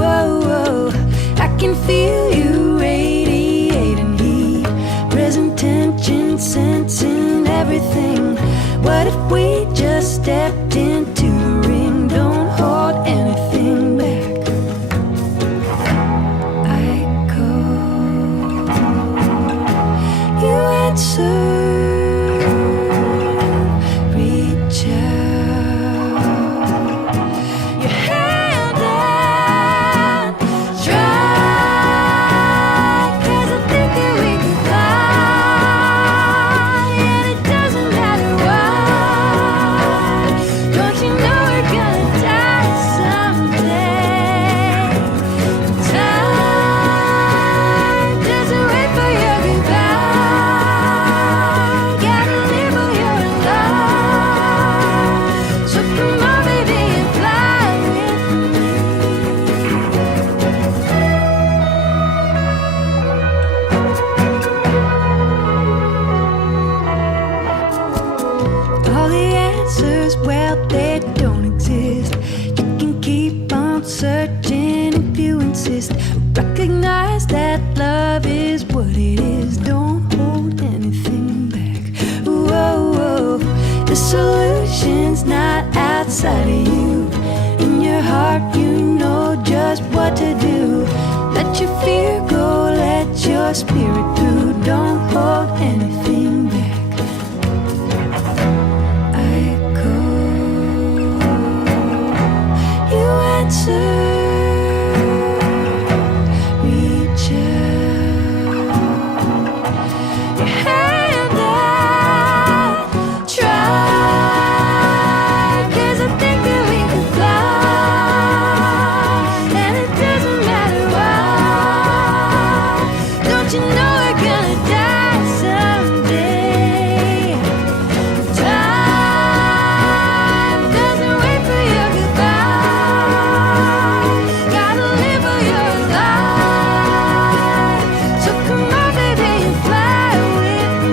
Whoa, I can feel you radiating heat, present tension, sensing everything. What if we just stepped into the ring? Don't hold anything back. I call, you answer, reach out, your hand out, try, 'cause I think that we can fly, and it doesn't matter why. Don't you know we're gonna die someday? Time doesn't wait for your goodbye. Gotta live while you're alive. So come on, baby, and fly with me. All the answers, well, they don't exist. You can keep on searching if you insist. Recognize that love is what it is. Don't hold anything back. Whoa, the solution's not outside of you. In your heart, you know just what to do. Let your fear go, let your spirit through. Don't hold anything back. I call, you answer, reach out, your hand out, try, 'cause I think that we can fly, and it doesn't matter why. Don't you know we're gonna die someday? Time doesn't wait for your goodbye. Gotta live while you're alive. So come on, baby, and fly with me.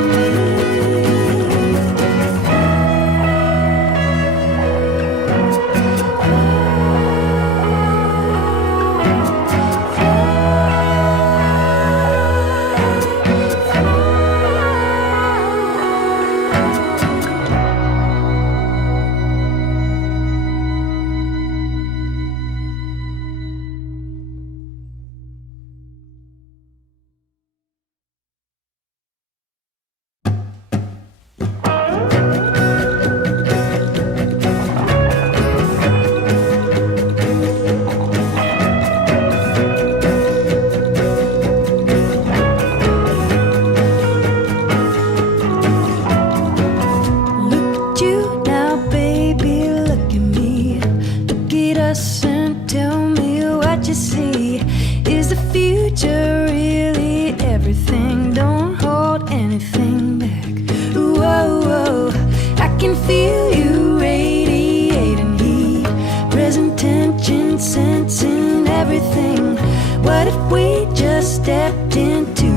Look at you now, baby, look at me. Look at us and tell me what you see. Is the future really everything? Don't hold anything back. Whoa, I can feel you radiating heat, present tension, sensing everything. What if we just stepped into